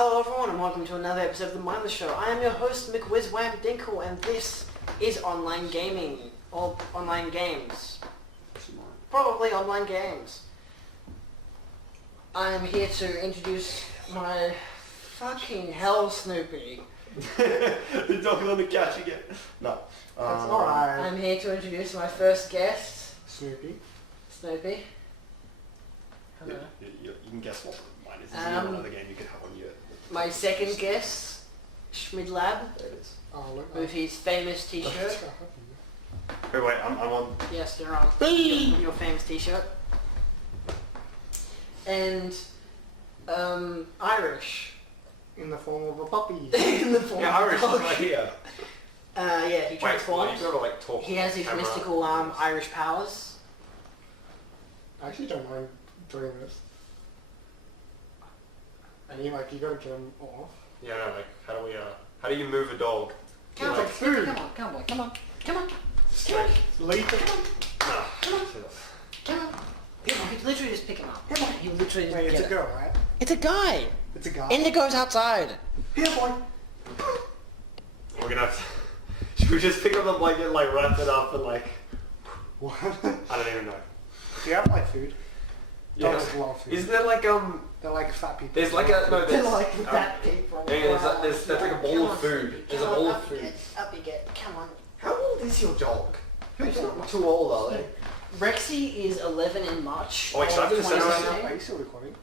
Hello everyone and welcome to another episode of the Mindless Show. I am your host McWizWam Dinkle and this is online gaming, or online games. Probably online games. I am here to introduce my fucking hell Snoopy. You're talking on the couch again. No. That's alright. I'm here to introduce my first guest. Snoopy. Snoopy. Hello. You can guess what mine is. There's another game you could have on your... My second guest, Schmidlab, There it is. Oh, look. with his famous t-shirt. Wait, I'm on... Yes, you're on. Your famous t-shirt. And, Irish. In the form of a puppy. In the form Yeah, of a Irish is dog. right here. Yeah, he Wait, transforms. you gotta like talk. He has his camera. mystical Irish powers. I actually don't mind doing this. And you gotta get him off. Yeah, no, like, how do you move a dog? Come It's on, like food. come on, come on, come on, come on, Straight. Leave it. Nah. come on. He literally just pick him up. Come on, he literally just Wait, it's get a it. girl, right? It's a guy. It's a guy. Indigo's outside. Here, boy. We're gonna have to... Should we just pick up the blanket and like wrap it up and like... What? I don't even know. Do you have like food? Yeah. Dogs love food. Isn't there like They're like fat people. There's like a... No, They're there's... like that people. Yeah, there's like a bowl of food. There's a bowl of food. Up you get. Come on. How old is your dog? It's not too old, are they? Rexy is 11 in March. Oh, wait, should I have to send around 2016. Are you still recording?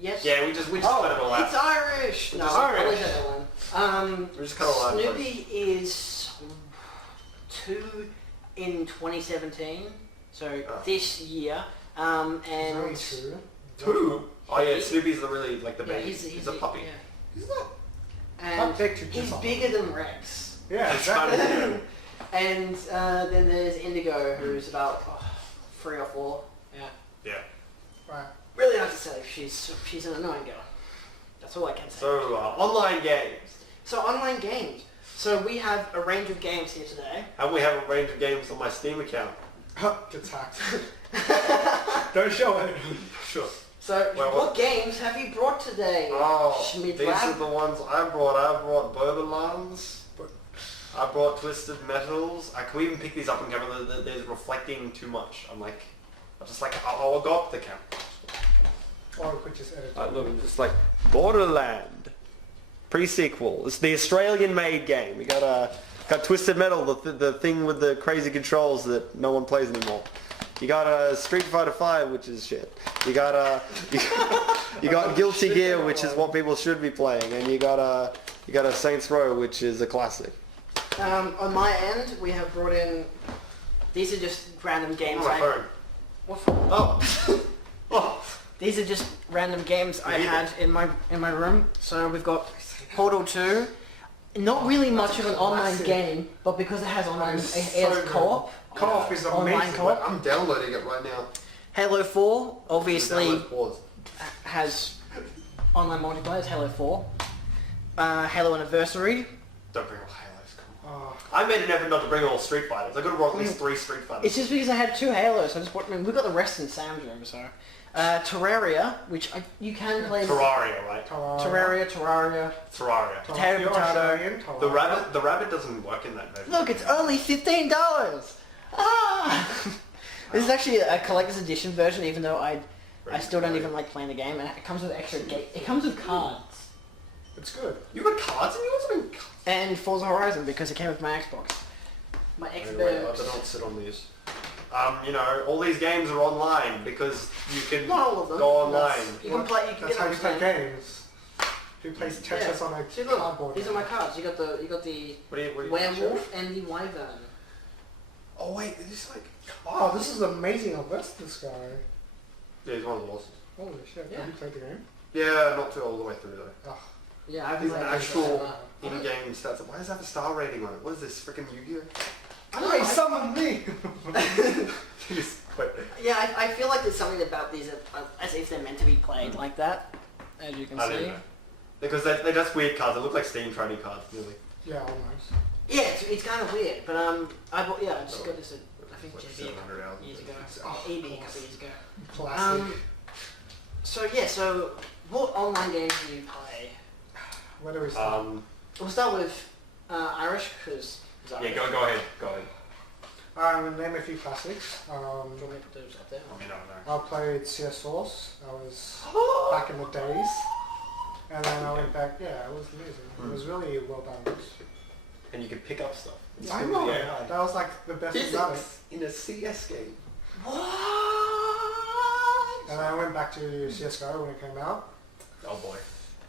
Yes. Yeah, we just cut it all It's out. Irish. No, It's I'll Irish. leave that alone. We just cut it all out. Snoopy is 2 in 2017, so this year. It's only And two. 2? Oh yeah, Snoopy's the really like the yeah, baby. he's a puppy. Yeah. Isn't that? And big to he's kiss on. bigger than Rex. Yeah, It's kind exactly. of- And then there's Indigo, who's about 3 or 4. Yeah. Yeah. Right. Really hard to say. She's an annoying girl. That's all I can say. So online games. So online games. So we have a range of games here today. And we have a range of games on my Steam account. Gets hacked. Don't show it. Sure. So Well, what games have you brought today? Oh, Schmidlab? these are the ones I brought. I brought Borderlands. I brought Twisted Metals. I can even pick these up on camera. They're reflecting too much. I'm just like, I'll go up the camera. Or we could just edit I it. look, it's like Borderland pre-sequel. It's the Australian-made game. We got Twisted Metal, the thing with the crazy controls that no one plays anymore. You got Street Fighter 5, which is shit. You got you got Guilty Gear, which is what people should be playing, and you got a Saints Row, which is a classic. On my end, we have brought in. These are just random games. Oh, my phone. What phone? Oh. Oh. These are just random games I had in my room. So we've got Portal 2. Not really much of an online classic. game, but because it has online, It's it so has good. co-op. Co-op is Online amazing. co-op. I'm downloading it right now. Halo 4 obviously Download pause. has online multiplayer. It's Halo 4. Halo Anniversary. Don't bring all Halos. Come on. Oh, I made an effort not to bring all Street Fighters. I got to roll at least 3 Street Fighters. It's just because I had 2 Halos. I just bought. I mean, we got the rest in Sam's room, so. Terraria, which you can play. Terraria, right? Terraria. Terraria. Potato, You're potato. Australian, The rabbit doesn't work in that version. Look, it's only $15. Ah! This is actually a collector's edition version, even though I still don't even like playing the game, and it comes with extra it comes with cards. It's good. You got cards in yours? I mean, cards. And Forza Horizon because it came with my Xbox. My Anyway, I Xbox. don't sit on these. You know, all these games are online because you can Not all of them. go online. You can play. You can That's get how on you play Steam. games. Who plays Tetris Yeah. on a See, look, cardboard? these are my cards. You got the What do you werewolf and the wyvern. Oh wait, is this like... Oh, this is amazing. I've versed this guy. Yeah, he's one of the bosses. Holy shit. Yeah. Have you played the game? Yeah, not too all the way through though. Oh, Yeah, I've These played are this actual forever. in-game stats. Why does it have a star rating on it? What is this, freaking Yu-Gi-Oh? I don't know, Hey, summon me! Just quit. Yeah, I feel like there's something about these as if they're meant to be played like that, as you can I don't see. know. Because they're just weird cards. They look like Steam trading cards, really. Yeah, almost. Yeah, it's kind of weird, but I just got this at, I think Like JB a 700 hours. couple years ago. Oh, EB a of course. couple years ago. Classic. So what online games do you play? Where do we start? We'll start with Irish, because... Yeah, go ahead. Go ahead. Alright, I'm going to name a few classics. Do you want me to put those up there? I mean, I don't I played CS Source. That was back in the days. And then I went back, yeah, it was amazing. It was really well done. And you can pick up stuff. I know, that was like the best thing about it. in a CS game. What? And then I went back to CSGO when it came out. Oh boy.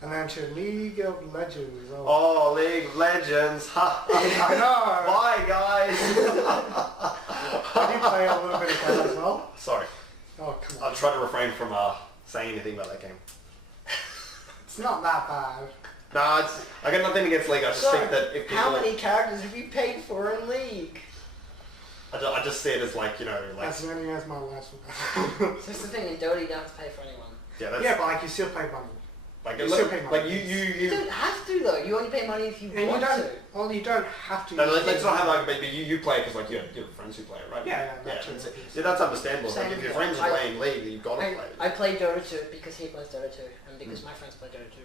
And then to League of Legends. Oh, League of Legends. Ha. I know! Bye, guys. I did play a little bit of that as well. Sorry. Oh, come on. I'll try to refrain from saying anything about that game. It's not that bad. Nah, I got nothing against League. I just think that if people... How many characters have you paid for in League? I just see it as like, you know, like... As many as my last one. So that's the thing, in Dota you don't have to pay for anyone. Yeah, that's... Yeah, but like you still pay money. Like, you still pay money. like You don't have to though, you only pay money if you And want you don't, to. well, you don't have to. No, let's not have like, but you play because like you have friends who play it, right? Yeah, that's understandable. Same Like if your here. friends are playing League, you've got to play. I play Dota 2 because he plays Dota 2 and because my friends play Dota 2.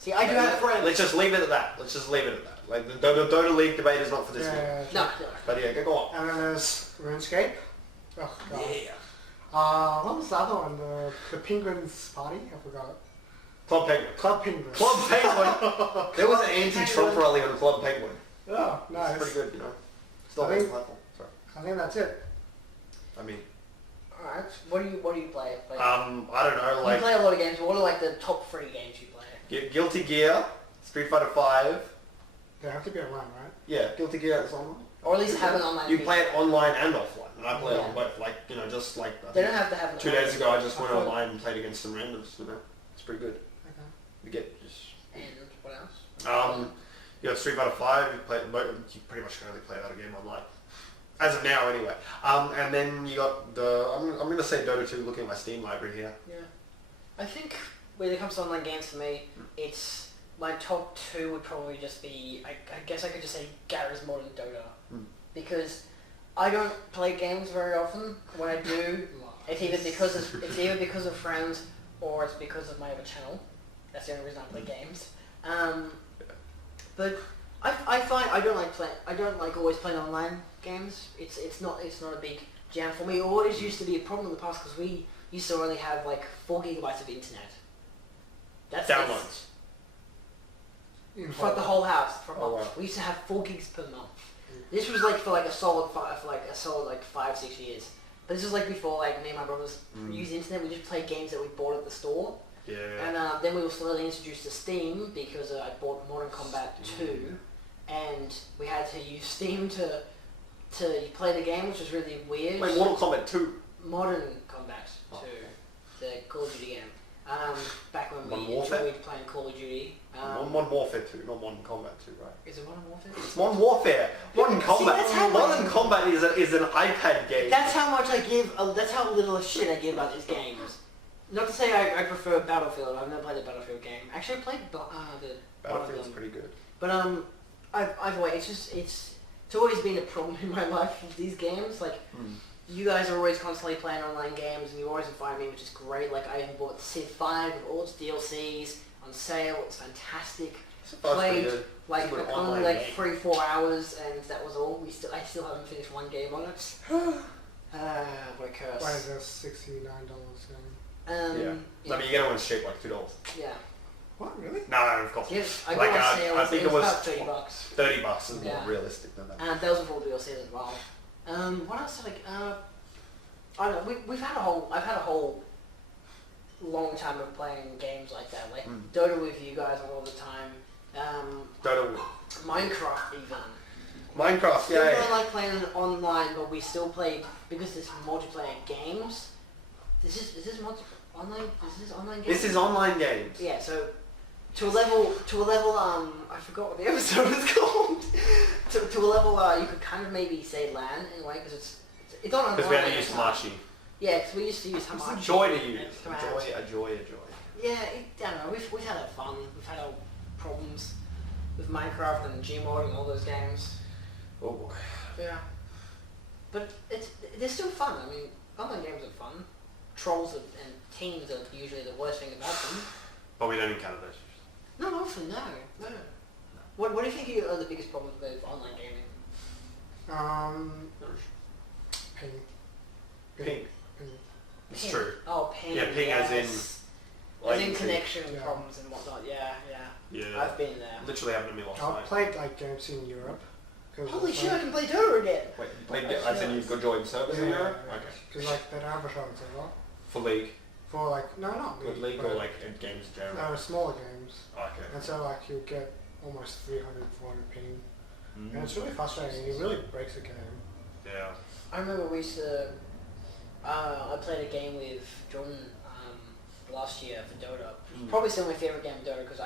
See, I do have friends. Let's just leave it at that. Let's just leave it at that. Like the Dota League debate is not for this video. No. But yeah, go on. And then there's RuneScape. Oh, God. Yeah. What was the other one? The Penguins Party? I forgot. Club Penguin. Club Penguins. Club Penguin. There was an anti-Trump rally on Club Penguin. Oh, nice. It's pretty good, you know. Still I has think- platform. Sorry. I think that's it. I mean, Alright, what do you play? Like, I don't know, you like play a lot of games, but what are like the top 3 games you play? Guilty Gear, Street Fighter 5. They have to be online, right? Yeah, Guilty Gear is online. Or at least have an online You feature. play it online and offline, and I play it Yeah. on both. Like, you know, just like They don't have to have an 2 online days ago, I just feature. went online and played against some randoms. You know, it's pretty good. Okay. You get just And what else? you got Street Fighter 5. You pretty much can only play that game online, as of now, anyway. And then you got the I'm gonna say Dota 2. Looking at my Steam library here. Yeah. I think when it comes to online games for me, it's my top 2 would probably just be I guess I could just say Garry's Mod and Dota. Because I don't play games very often. When I do, it's either because of friends or it's because of my other channel. That's the only reason I play games. But I find I don't like always playing online games. It's not a big jam for me. It always used to be a problem in the past because we used to only have like 4 gigabytes of internet. That's Downloads. for the whole house per month. Oh, wow. We used to have 4 gigs per month. This was like for a solid 5-6 years. But this was like before like me and my brothers used the internet. We just played games that we bought at the store. Yeah. And then we were slowly introduced to Steam because I bought Modern Combat 2, and we had to use Steam to play the game, which was really weird. Wait, Mortal Kombat 2. Modern Combat 2, the Call of Duty game. Back when Modern we Warfare? enjoyed playing Call of Duty. Modern Warfare 2, not Modern Combat 2, right? Is it Modern Warfare? It's Modern Warfare. Modern Combat. that's how Modern Combat is an iPad game. That's how much I give. That's how little shit I give about these games. Not to say I prefer Battlefield. I've never played the Battlefield game. Actually, I played the Battlefield's pretty good. But either way, it's always been a problem in my life with these games. Like, you guys are always constantly playing online games, and you always invite me, which is great. Like, I even bought Civ 5 with all its DLCs on sale. It's fantastic. Played like only like 3-4 hours, and that was all. I still haven't finished one game on it. What a curse. Why is that $69 game? I mean, you get it on cheap, like $2. Yeah. What, really? No, of course. Yes, I Like, got on sale. I think it was about $30. $30 is Yeah. more realistic than that. And those are all DLCs as well. What else? Like, I don't know. I've had a whole long time of playing games like that. Like Dota with you guys all the time. Dota. Minecraft even. Minecraft, Still yeah. don't like playing online, but we still play because it's multiplayer games. Is this online? Is this online games? This is online games. Yeah. So to a level, I forgot what the episode was called. to a level, you could kind of maybe say LAN in a way because it's not online. Because we had to use Hamachi. Yeah, because we used to use It's Hamachi. a joy to use. and A joy. Yeah, I don't know. We've had our fun. We've had our problems with Minecraft and Gmod and all those games. Oh boy. Yeah. But they're still fun. I mean, online games are fun. Trolls and teams are usually the worst thing about them. But we don't encounter those. Not often, no. What do you think are the biggest problems with online gaming? Ping. Ping. It's Ping. true. Oh, ping. Yeah, ping as in... As in latency. connection Yeah. problems and whatnot. Yeah. Yeah. I've been there. Literally happened to me last I've night. played like games in Europe. Holy shit! I can play Dota again. Wait, you played... Oh, as in you've got joined servers in Europe? Okay. Because like they don't have a showing server For League? for like not Good League but or like in games in general? smaller games, Okay. and so like you'll get almost 300, 400 ping, and it's really frustrating. It really breaks the game. Yeah. I remember we used to. I played a game with Jordan last year for Dota. Probably still my favorite game of Dota because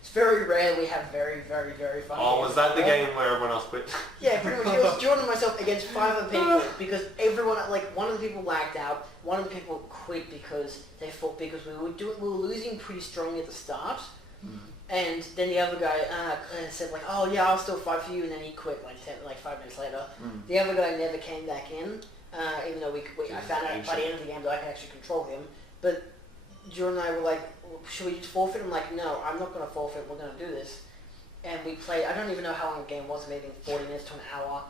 it's very rare we have very, very, very fun Oh, games was that the together. game where everyone else quit? Yeah, pretty much. It was Jordan and myself against 5 other people because everyone, like, one of the people lagged out, one of the people quit because they thought because we were losing pretty strongly at the start, and then the other guy said like, oh yeah, I'll still fight for you, and then he quit like 5 minutes later. The other guy never came back in, even though I found out by the end of the game that I could actually control him, but Jordan and I were like, should we just forfeit? I'm like, no, I'm not going to forfeit, we're going to do this. And we played, I don't even know how long the game was, maybe 40 minutes to an hour.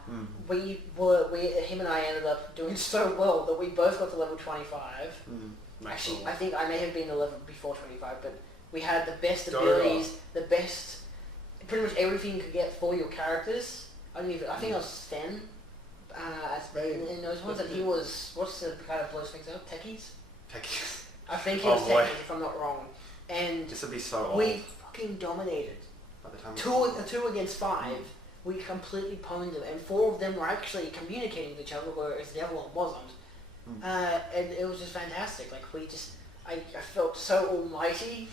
Him and I ended up doing so well that we both got to level 25. Actually, I think I may have been the level before 25, but we had the best abilities, pretty much everything you could get for your characters. I think I was Sven, in those ones, and he was, what's the guy that blows things up? Techies? Techies. I think he was Techies, if I'm not wrong. And This would be so old. we fucking dominated. By the time 2 against 5, we completely pwned them, and 4 of them were actually communicating with each other, whereas the other one wasn't. And it was just fantastic. Like I felt so almighty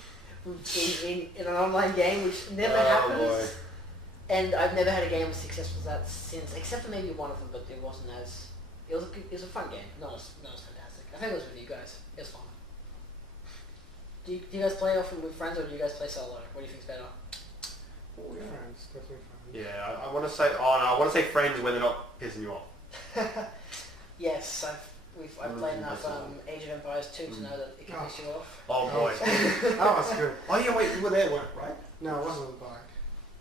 in an online game, which never happens. Boy. And I've never had a game as successful as that since, except for maybe one of them, but it wasn't as. It was a fun game. Not as fantastic. I think it was with you guys. It was fun. Do you guys play often with friends, or do you guys play solo? What do you think's better? Friends, definitely friends. Yeah, I want to say... Oh no, I want to say friends when they're not pissing you off. Yes, I've played enough Age of Empires 2 to know that it can piss you off. Oh boy. That was good. Oh yeah, wait, you were there, right? No, it wasn't a bike.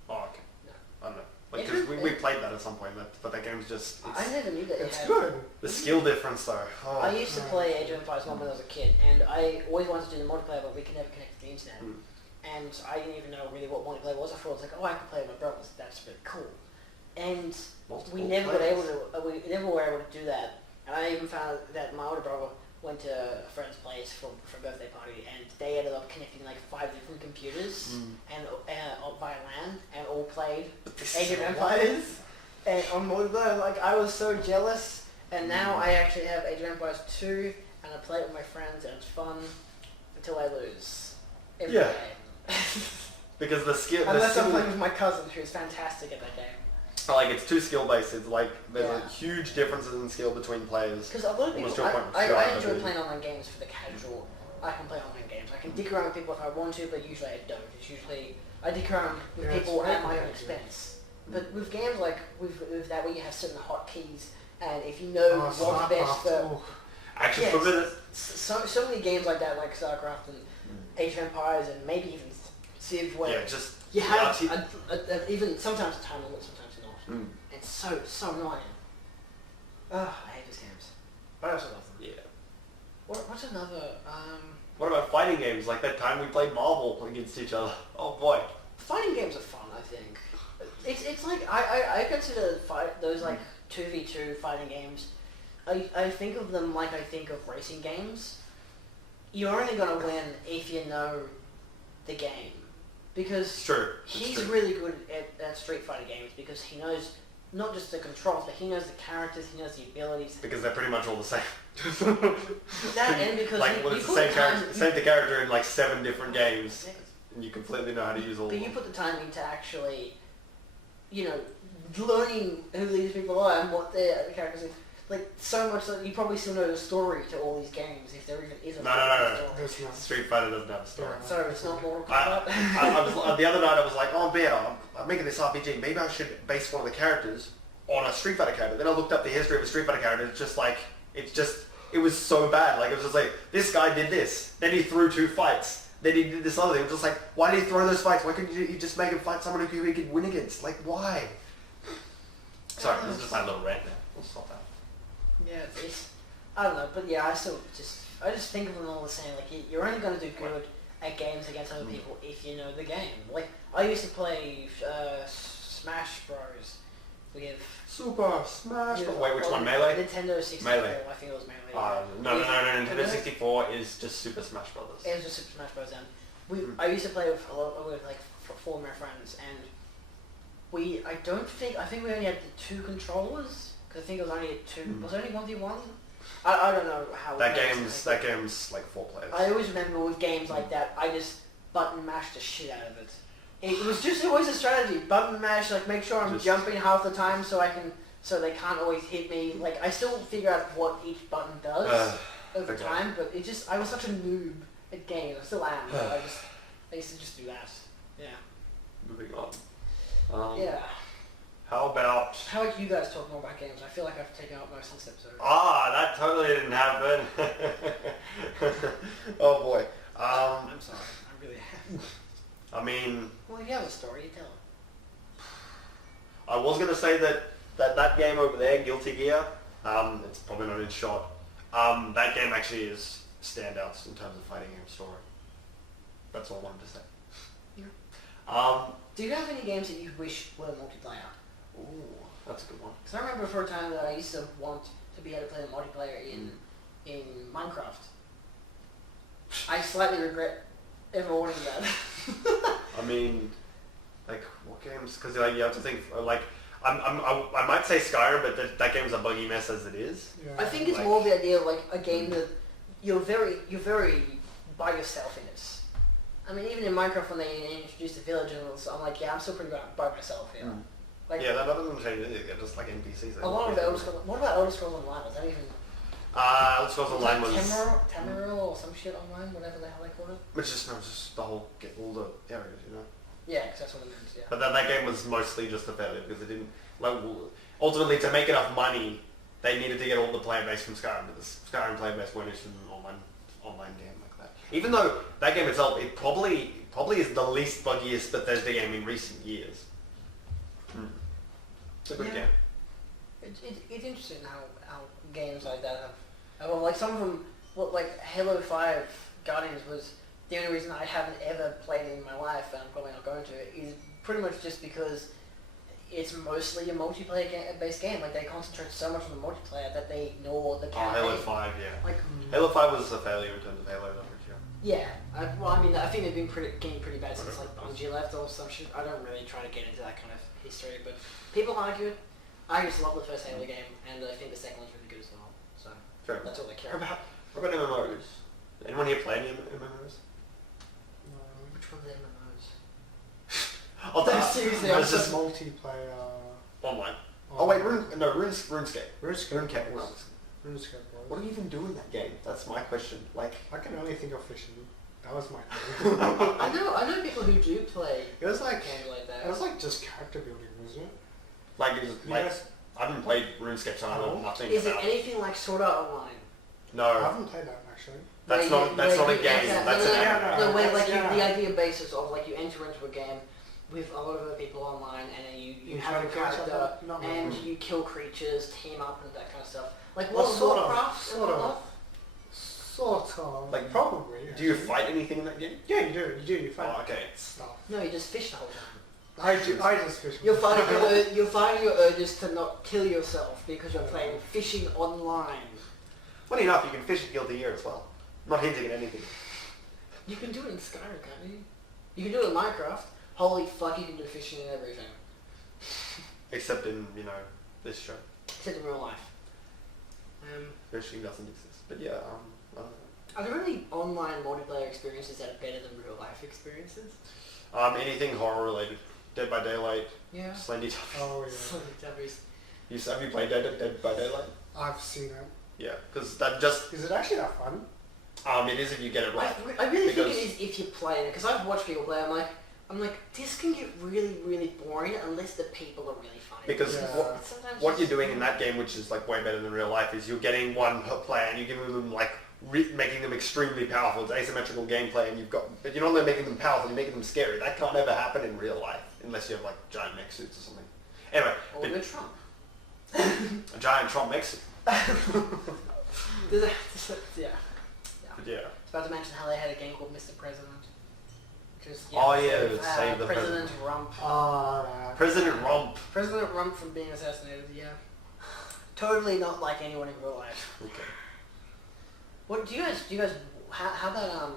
Oh, okay. No. I don't know. Like, cause we played that at some point, but that game's just... I never knew that. It's good. The skill difference though. Oh. I used to play Age of Empires 1 when I was a kid, and I always wanted to do the multiplayer, but we could never connect to the internet. And I didn't even know really what multiplayer was. I thought it was like, oh, I can play with my brothers. That's really cool. And we never were able to do that. And I even found that my older brother went to a friend's place for a birthday party, and they ended up connecting like 5 different computers and via LAN, and all played Age of Empires and on multiplayer. Like, I was so jealous, and now I actually have Age of Empires 2, and I play it with my friends, and it's fun until I lose every game. Because the skill... Unless I'm playing with my cousin, who's fantastic at that game. Like, it's too skill based. It's like there's a huge differences in skill between players. Because a lot of people, I enjoy playing online games for the casual. I can play online games. I can dick around with people if I want to, but usually I don't. It's usually I dick around with people at my own expense. But with games like with that, where you have certain hotkeys, and if you know what's best for... Actually, for a minute. So many games like that, like StarCraft and Age of Empires, and maybe even Civ, where you have even sometimes a time limit, sometimes not. It's so annoying. I hate these games, but I also love them. Yeah. What's another? What about fighting games? Like that time we played Marvel against each other. Oh boy. Fighting games are fun, I think. It's like I consider those like 2v2 fighting games. I think of them like I think of racing games. You're only gonna win if you know the game, because he's really good at Street Fighter games because he knows not just the controls, but he knows the characters, he knows the abilities. Because they're pretty much all the same. That and because like when it's the same character in like 7 different games, and you completely know how to use all. But of them. you put the time into actually, learning who these people are and what their characters are. Like, so much that you probably still know the story to all these games, if there even is a story. No. Street Fighter doesn't have a story. So it's not Mortal Kombat? The other night I was like, oh man, I'm making this RPG, maybe I should base one of the characters on a Street Fighter character. Then I looked up the history of a Street Fighter character, it was so bad. Like, it was just like, this guy did this, then he threw 2 fights, then he did this other thing. Just like, why did he throw those fights? Why couldn't you just make him fight someone who he could win against? Like, why? Sorry, this is just my little rant now. We'll stop that. Yeah, it's I don't know, but yeah, I just think of them all the same. Like you're only gonna do good at games against other people if you know the game. Like I used to play Smash Bros. With Super Smash. Yeah, Wait, which one? Melee? Nintendo 64. Melee. I think it was Melee. No. Nintendo 64 is just Super Smash Brothers. It was just Super Smash Bros. And I used to play with like 4 of my friends, and I think we only had the 2 controllers because I think it was only was it only 1v1? I don't know how. That game's like 4 players. I always remember with games like that, I just button mashed the shit out of it. It was just always a strategy. Button mash, like make sure I'm jumping half the time so they can't always hit me. Like I still figure out what each button does over time, but I was such a noob at games. I still am. But I used to just do that. Yeah. Moving on. Yeah. How about you guys talk more about games? I feel like I've taken up most of this episode. that totally didn't happen. Oh boy. I'm sorry. I really have. I mean... Well, if you have a story, you tell it. I was going to say that game over there, Guilty Gear, it's probably not in shot. That game actually is standouts in terms of fighting game story. That's all I wanted to say. Yeah. Do you have any games that you wish were multiplayer? Ooh, that's a good one. Because I remember for a time that I used to want to be able to play the multiplayer in Minecraft. I slightly regret ever wanting that. I mean, like, what games? Because like, you have to think, like, I might say Skyrim, but that game's a buggy mess as it is. Yeah. I think it's more of the idea of, like, a game that you're very by yourself in it. I mean, even in Minecraft when they introduced the villagers, I'm like, yeah, I'm still pretty by myself here. Like, yeah, that doesn't change anything. They're just like NPCs. A lot of Elder Scrolls. What about Elder Scrolls Online? Was that even? Elder Scrolls Online was... Tamriel or some shit online, whatever the hell they call it. Which is just the whole, get all the areas, you know? Yeah, because that's what it means, yeah. But then that game was mostly just a failure because it didn't... Like, ultimately, to make enough money, they needed to get all the player base from Skyrim, but the Skyrim player base weren't interested in an online game like that. Even though that game itself, it probably is the least buggiest Bethesda game in recent years. It's a good game. It's interesting how games like that have... Well, like some of them, like Halo 5 Guardians was the only reason I haven't ever played it in my life, and I'm probably not going to, is pretty much just because it's mostly a multiplayer based game. Like they concentrate so much on the multiplayer that they ignore the campaign. Halo 5, yeah. Like Halo 5 was a failure in terms of Halo numbers, yeah. Yeah, I think they've been getting pretty bad since like Bungie left or some shit. I don't really try to get into that kind of history, but people argue it. I just love the first Halo game, and I think the second one's really good as well. So that's all they care about. What about MMOs? Anyone here play any MMOs? Which one's MMOs? I'll tell you seriously. It's just multiplayer. Online. Oh wait, RuneScape. RuneScape. What do you even do in that game? That's my question. Like, I can only think of fishing. That was my thing. I know people who do play. It was like games like that. It was like just character building, wasn't it? Like, I haven't played RuneScape, so I know nothing Is about it anything like Sword Art Online? No. I haven't played that actually. That's not a game. That's an MMO. The way, like, the idea basis of like you enter into a game with a lot of other people online, and then you have a character, and you kill creatures, team up, and that kind of stuff. Like Warcraft, sort of. Like, probably. Do you fight anything in that game? Yeah, you do. You fight. Oh, okay. Stuff. No, you just fish the whole time. I just fish. You're fighting your urges to not kill yourself because you're playing fishing online. Funny enough, you can fish at Guilty Gear as well. Not hinting at anything. You can do it in Skyrim, can't you? You can do it in Minecraft. Holy fuck, you can do fishing and everything. Except in, this show. Except in real life. Fishing doesn't exist. But yeah, I don't know. Are there any online multiplayer experiences that are better than real life experiences? Anything horror related. Dead by Daylight. Yeah. Slendy Oh yeah. Slendy Have you played Dead by Daylight? I've seen it. Yeah, because that just... Is it actually that fun? It is if you get it right. I really think it is if you play it, because I've watched people play. I'm like, this can get really, really boring unless the people are really funny. Because what you're doing in that game, which is like way better than real life, is you're getting one player and you're giving them like making them extremely powerful. It's asymmetrical gameplay, and but you're not only making them powerful, you're making them scary. That can't ever happen in real life unless you have like giant mech suits or something. Anyway, Or the Trump. a giant Trump mech suit. Yeah. But yeah. I was about to mention how they had a game called Mr. President. Just, save the President Rump. President Rump. President Rump from being assassinated, yeah. Totally not like anyone in real life. Okay. What do you guys how about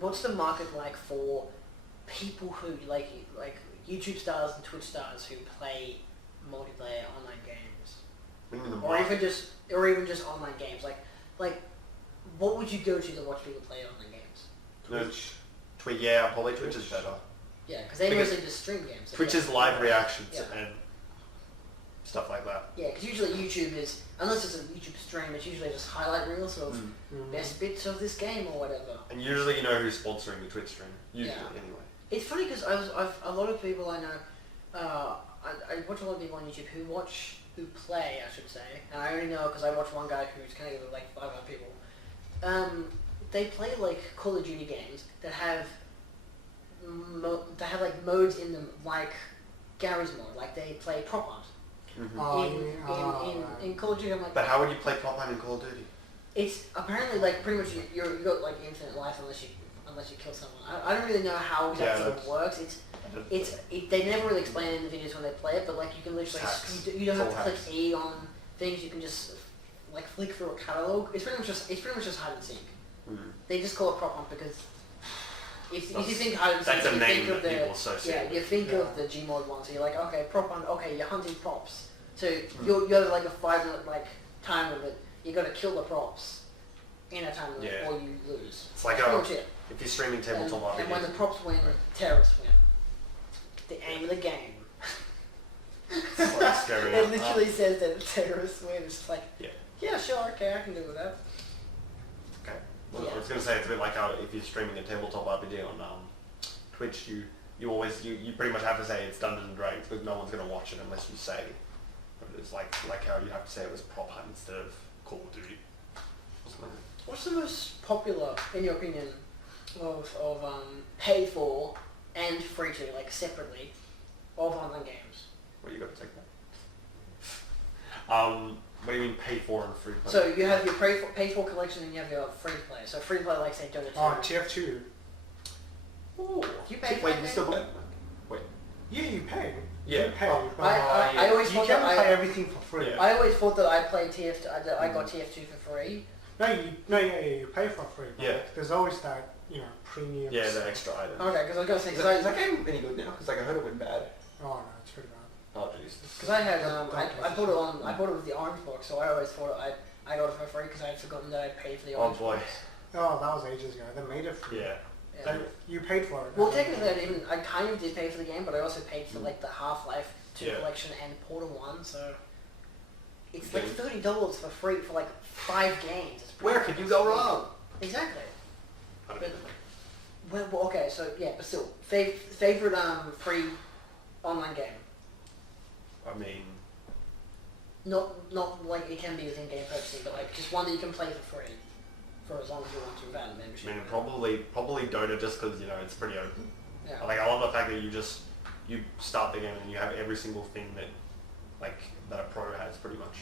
what's the market like for people who like YouTube stars and Twitch stars who play multiplayer online games? Or even just online games. Like what would you go to watch people play online games? Twitch, yeah, probably Twitch is better. Yeah, because they mostly just stream games. So Twitch is live reactions and stuff like that. Yeah, because usually YouTube is, unless it's a YouTube stream, it's usually just highlight reels of best bits of this game or whatever. And usually you know who's sponsoring the Twitch stream. Usually, anyway. It's funny because a lot of people I know, I watch a lot of people on YouTube who play, I should say, and I only know because I watch one guy who's kind of like 5 other people. They play like Call of Duty games that have like modes in them like Gary's mod, like they play prop hunt. In Call of Duty, I'm like. But how would you play prop hunt in Call of Duty? It's apparently like pretty much you got like infinite life unless you kill someone. I don't really know how exactly it works. They never really explain it in the videos when they play it, but like you can literally you don't have to click E on things. You can just like flick through a catalog. It's pretty much just hide and seek. They just call it prop hunt because if you think hide and seek, that's a you name think of that people associate. you think of the Gmod one. So you're like, okay, prop hunt. Okay, you're hunting props. So you're like a 5-minute like time limit. You got to kill the props in a time limit, or you lose. It's like if you're streaming tabletop RPGs. And when the props win, terrorists win. The aim of the game. It's like scary. It literally says that terrorists win. It's just like, yeah, sure, okay, I can deal with that. Okay. Well, I was going to say it's a bit like how if you're streaming a tabletop RPG on Twitch, you pretty much have to say it's Dungeons and Dragons because no one's going to watch it unless you say. But it's like how you have to say it was prop hunt instead of Call of Duty. What's the most popular, in your opinion, of paid for and free to, like separately, of online games? Well, you got to take that. What do you mean paid for and free play? So you have your paid for collection and you have your free play. So free play, like say Dota 2. Oh, TF2. Ooh, you pay for Wait, that you game? still play? Wait. Yeah, you pay. Yeah. You pay. I always you thought can that play everything for free. Yeah. I always thought that I played TF2. I got TF2 for free. No, you pay for free. Yeah. There's always that, premium. Yeah, the extra items. Okay, because I was gonna say, Is that game any good now? Because like I heard it went bad. Oh no, it's pretty bad. Oh jeez. because I had I bought it with the orange box, so I always thought I got it for free because I had forgotten that I paid for the orange boy. box. Oh, that was ages ago. They made it free. Yeah. Yeah. You paid for it. Well, technically, I kind of did pay for the game, but I also paid for like the Half-Life 2 collection and Portal 1, so it's like $30 for free for like 5 games. Where could you go wrong? Exactly. But, well, okay, so yeah, but still, favorite free online game. I mean, Not like it can be within game purchasing, but like just one that you can play for free for as long as you want to without a membership. I mean, probably Dota just because it's pretty open. Yeah. Like I love the fact that you start the game and you have every single thing that a pro has pretty much.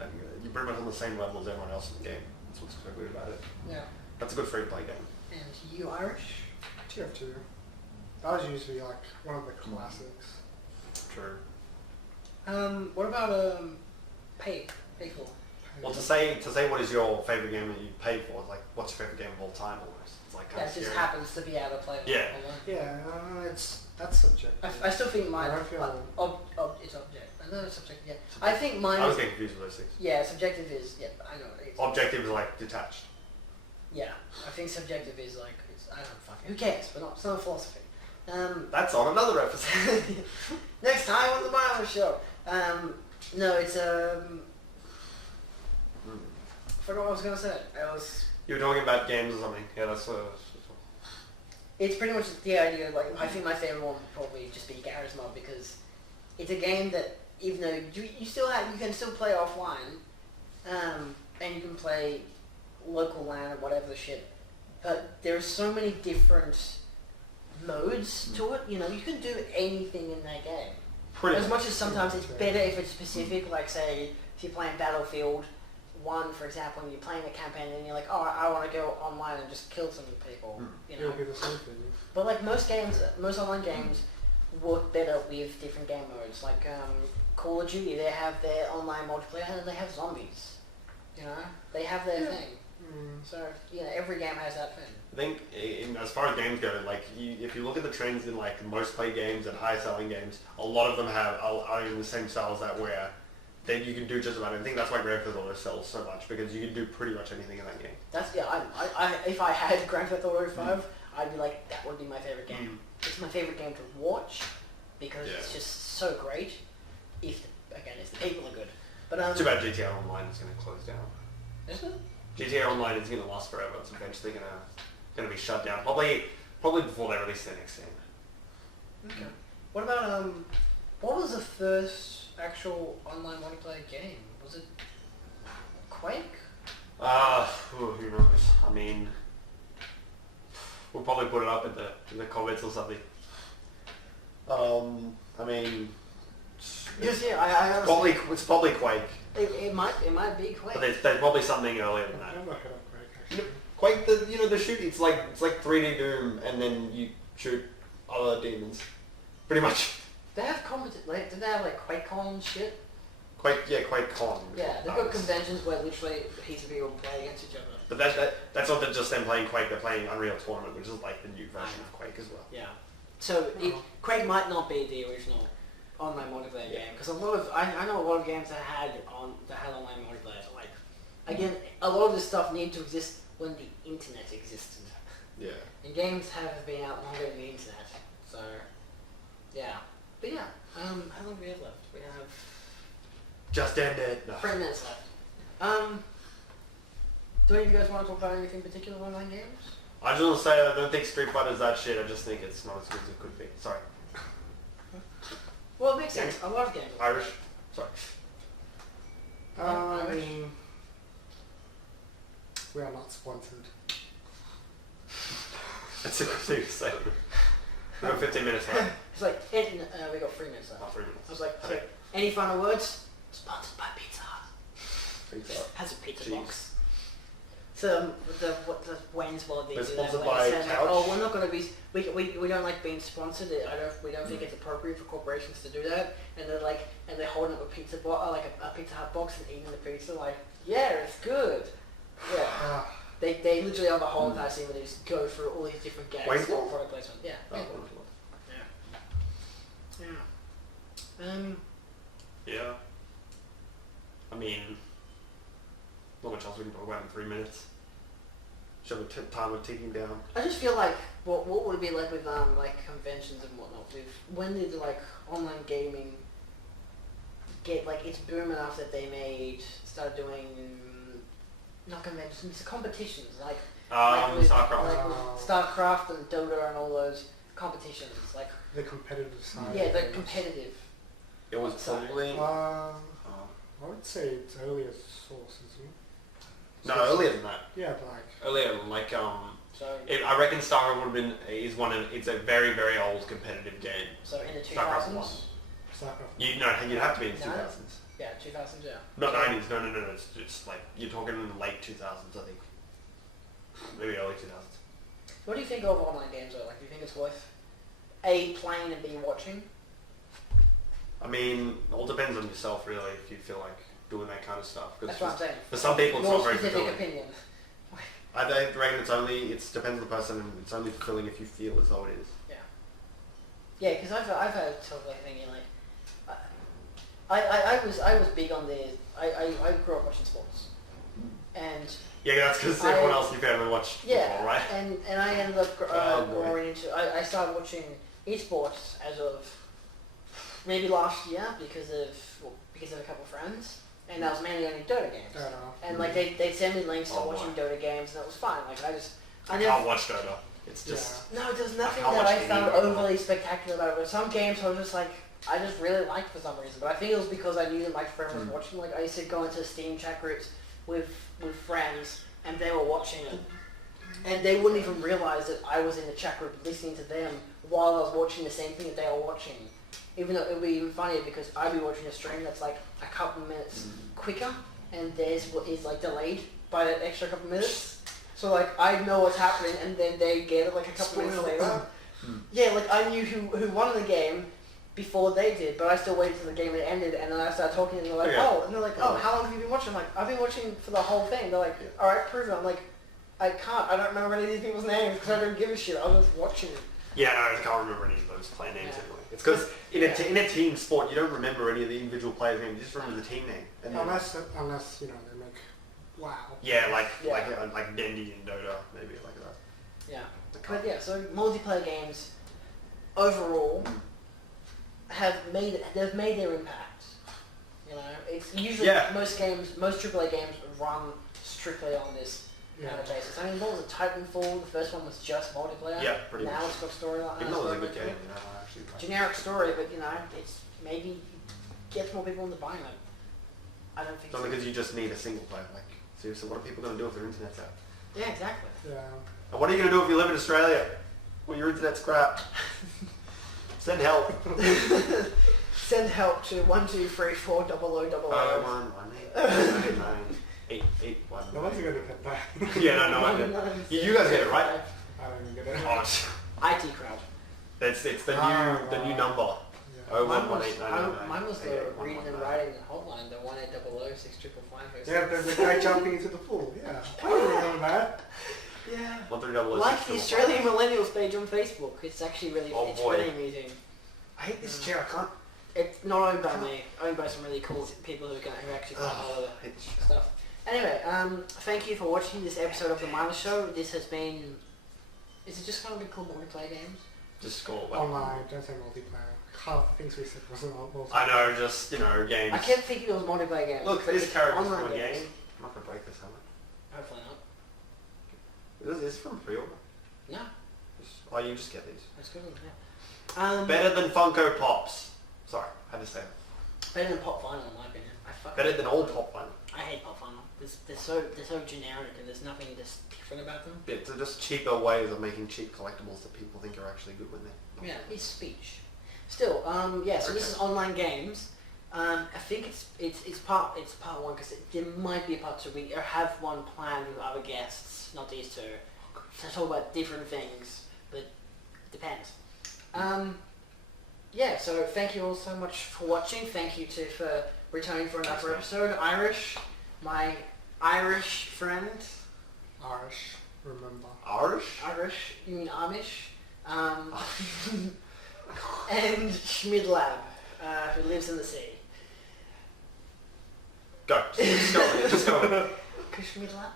And you're pretty much on the same level as everyone else in the game. That's what's so good about it. Yeah. That's a good free play game. And you Irish? TF2. That was usually like one of the classics. True. What about pay for? Well, to say what is your favorite game that you pay for is like what's your favorite game of all time almost. It's like kind That of just scary. happens to be able to play. Yeah. Online. Yeah, that's subjective. I still think mine. I don't feel- It's objective. I know it's subjective. Yeah. I think mine. I was getting confused with those things. Yeah, subjective is. Yeah, I know. Objective is like detached. Yeah, I think subjective is like. I don't fucking. Who cares? But it's not philosophy. That's on another episode. Next time on the Mindless show. No, it's I forgot what I was gonna say. You were talking about games or something. Yeah, that's It's pretty much the idea. Like, I think my favorite one would probably just be Garry's Mod because it's a game that even though you can still play offline, and you can play local LAN or whatever the shit. But there's so many different modes to it. You know, you can do anything in that game. As much as sometimes it's better if it's specific, like say if you're playing Battlefield 1, for example, and you're playing a campaign and you're like, oh, I want to go online and just kill some people. You know? It'll be the same thing. But like most online games work better with different game modes. Like Call of Duty, they have their online multiplayer and they have zombies. You know, they have their thing. So you know, every game has that thing. I think as far as games go, like if you look at the trends in like most played games and high selling games, a lot of them are in the same style as that, where then you can do just about anything. That's why Grand Theft Auto sells so much, because you can do pretty much anything in that game. That's I if I had Grand Theft Auto 5, I'd be like, that would be my favorite game. It's my favorite game to watch because it's just so great. If the people are good. But too bad GTA Online is going to close down. Is it? GTA Online is going to last forever. It's eventually going to be shut down. Probably before they release their next game. Okay. What about what was the first actual online multiplayer game? Was it Quake? Who knows? I mean, we'll probably put it up in the comments or something. I mean, Yes, I honestly, it's probably Quake. it might be Quake. But there's probably something earlier than that. I've never heard of Quake actually. Quake, the shoot, it's like 3D Doom, and then you shoot other demons, pretty much. They have do they have like QuakeCon and shit? QuakeCon. Yeah, they've got conventions where literally heaps of people play against each other. But that's not just them playing Quake. They're playing Unreal Tournament, which is like the new version of Quake as well. Yeah. So Quake might not be the original online multiplayer game, because I know a lot of games that had online multiplayer. So like, again, a lot of this stuff needed to exist when the internet existed. Yeah. And games have been out longer than the internet. So yeah. But yeah, how long do we have left? We have Just ended. No. 3 minutes left. Do any of you guys want to talk about anything particular online games? I just want to say I don't think Street Fighter's that shit. I just think it's not as good as it could be. Sorry. Well, it makes sense. A lot of games. Irish. Sorry. I mean, we are not sponsored. That's a good thing to say. We've got 15 minutes left. It's like, we got 3 minutes left. Not 3 minutes. I was like, so, any final words? Sponsored by Pizza Hut. Pizza Hut. Has a pizza Jeez. box. So the Wayne's World they We're do that sponsored way. by Saying like, Couch. oh, we're not going to be. We don't like being sponsored. We don't think it's appropriate for corporations to do that. And they're like, and they're holding up a pizza box, like a Pizza Hut box, and eating the pizza. Like, yeah, it's good. Yeah. They literally have a whole entire scene where they just go through all these different gags Wayne's for World? product placement. Yeah. Oh, Yeah. wonderful. Yeah. I mean, not much else we can talk about in 3 minutes. Should have a timer ticking down. I just feel like what would it be like with like conventions and whatnot? When did like online gaming get like its boom enough that they started doing not conventions, it's competitions like StarCraft. like StarCraft and Dota and all those competitions like The competitive side. yeah, of the things. competitive. It was probably... I would say it's early as source, isn't it? no, earlier than that. Yeah, but like... Earlier, like, So I reckon StarCraft would have been, it's a very, very old competitive game. so in the StarCraft 1. 2000s. StarCraft. You'd have to be in the No. 2000s. Yeah, 2000s. Yeah. Not 90s, no, it's just like, you're talking in the late 2000s, I think. Maybe early 2000s. What do you think of online games though? Like, do you think it's worth A, playing and B, watching? I mean, it all depends on yourself, really, if you feel like doing that kind of stuff. That's what I'm saying. For some people, it's Your not very specific fulfilling. opinion. I reckon it depends on the person, and it's only fulfilling if you feel as though it is. Yeah. Yeah, because I've had totally thinking like, I was big on I grew up watching sports, and Yeah, that's because everyone else in your family watched football, right? and I ended up Oh, boy. growing into I started watching esports as of maybe last year because of a couple of friends, and that was mainly only Dota games. And like they'd send me links to Oh, watching boy. Dota games, and that was fine. Like I can't watch Dota. It's just... no, there's nothing can't that watch I any found Dota. overly spectacular about it. But some games I was just like, I just really liked for some reason. But I think it was because I knew that my friend was watching. Like I used to go into Steam chat groups with friends and they were watching it. And they wouldn't even realise that I was in the chat group listening to them while I was watching the same thing that they were watching. Even though it would be even funnier because I'd be watching a stream that's like a couple of minutes quicker, and theirs is like delayed by that extra couple of minutes. So like I know what's happening, and then they get it like a couple of minutes later. Yeah, like I knew who won the game before they did, but I still waited till the game had ended, and then I started talking, and they're like, oh, and they're like, oh, how long have you been watching? I'm like, I've been watching for the whole thing. They're like, all right, prove it. I'm like, I don't remember any of these people's names because I don't give a shit. I was just watching it. Yeah, no, I can't remember any of those player names anyway. It's because in a team sport, you don't remember any of the individual players' names. You just remember the team name. And unless you know they make WoW. Yeah, like Dendy and Dota, maybe like that. Yeah, but yeah, so multiplayer games overall they've made their impact. You know, it's usually most AAA games run strictly on this kind of basis. I mean, what was it, Titanfall? The first one was just multiplayer. Yeah, pretty much. Now it's got storyline. Even though it was a good game, actually. Generic story, but you know, it's maybe gets more people into buying it. I don't think it's only because you just need a single player. Like, seriously, what are people going to do if their internet's out? Yeah, exactly. Yeah. And what are you going to do if you live in Australia? Well, your internet's crap. Send help. Send help to 1234 0000. 881. No one's going to get that. Yeah, no, I didn't. You guys get it, right? I don't even get it. Oh, IT crowd. it's the new number. Yeah. 0118999. Mine was the reading and writing hotline, the 1800 6555. Yeah, the guy jumping into the pool. Yeah. I don't remember that. Yeah. 1300. Like the Australian Millennials page on Facebook. It's actually really, really amusing. I hate this chair. I can't. It's not owned by me. Owned by some really cool people who actually can't follow stuff. Anyway, thank you for watching this episode of the Mindless Show. This has been. Is it just going to be called multiplayer games? Just call it online. Don't say multiplayer. Half the things we said wasn't multiplayer. I know, just games. I kept thinking it was multiplayer games. Look, these characters from a games. game. I'm not gonna break this, am I? Hopefully not. Is this from pre-order? No. Oh, you just get these. That's good. Yeah. Better than Funko Pops. Sorry, I had to say that. Better than Pop Vinyl in my opinion. Better than all Pop Vinyl. I hate Pop Vinyl. They're so generic and there's nothing just different about them. Yeah, they're just cheaper ways of making cheap collectibles that people think are actually good when they're not. Yeah, it's speech. Still, yeah. So this is online games. I think it's part one because there might be a part two. We have one planned with other guests, not these two, to talk about different things, but depends. Yeah. So thank you all so much for watching. Thank you for returning for another episode. Irish, my Irish friend. Irish, remember. Irish? You mean Amish? And Schmidlab, who lives in the sea. Go. Just go. Schmidlab?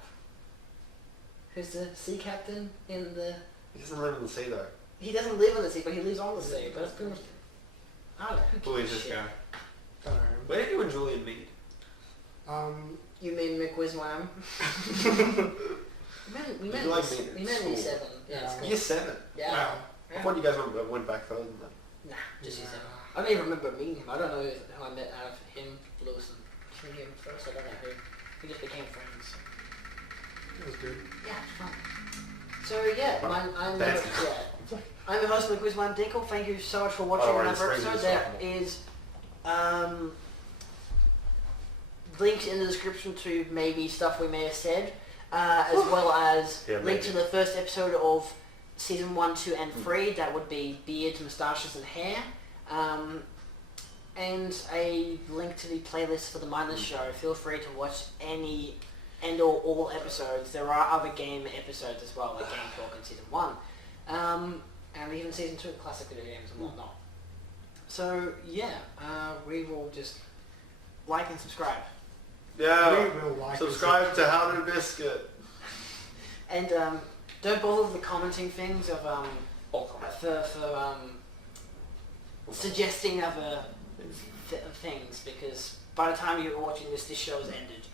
Who's the sea captain in the... He doesn't live in the sea though. He doesn't live in the sea, but he lives on the sea. But that's pretty much... I don't know. Who is this guy? Don't know. Where did you and Julian meet? You mean McWizWam? we met in year 7. Yeah, Year 7? Yeah. Wow. I thought you guys went back further than that. Nah, just year 7. I don't even remember meeting him. I don't know how I met out of him, Lewis, and him first. I don't know who. We just became friends. It was good. Yeah, it's fun. So yeah, I'm the host of McWizWam Dinkle. Thank you so much for watching another episode. There is links in the description to maybe stuff we may have said, as well as link to the first episode of season 1, 2, and 3. That would be beards, moustaches, and hair. And a link to the playlist for the Mindless Show. Feel free to watch any and/or all episodes. There are other game episodes as well, like Game Talk in season 1. And even season 2, classic video games and whatnot. So yeah, we will just like and subscribe. Yeah, We will like subscribe to How to Biscuit. And don't bother with the commenting things of for suggesting other things, because by the time you're watching this show has ended.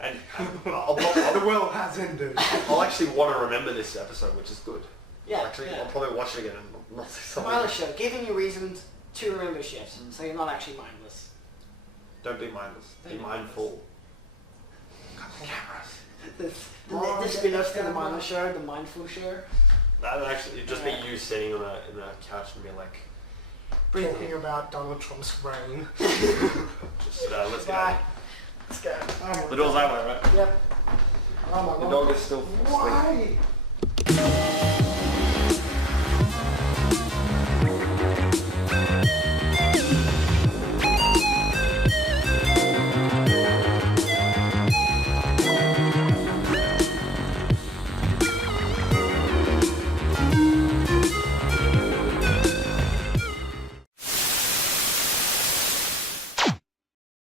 And the world has ended. I'll actually want to remember this episode, which is good. Yeah, I'll probably watch it again and not say something. Mindless Show, giving you reasons to remember shit, so you're not actually mindless. Don't be mindless. Be mindful. Cut the cameras. The spin-offs to the Mindless show, the Mindful show. That would actually just be you sitting on in the couch and be like, Talking about Donald Trump's brain. just let's go. Bye. Let's go. The door's that way, right? Yep. Oh my The god. dog is still asleep. Why?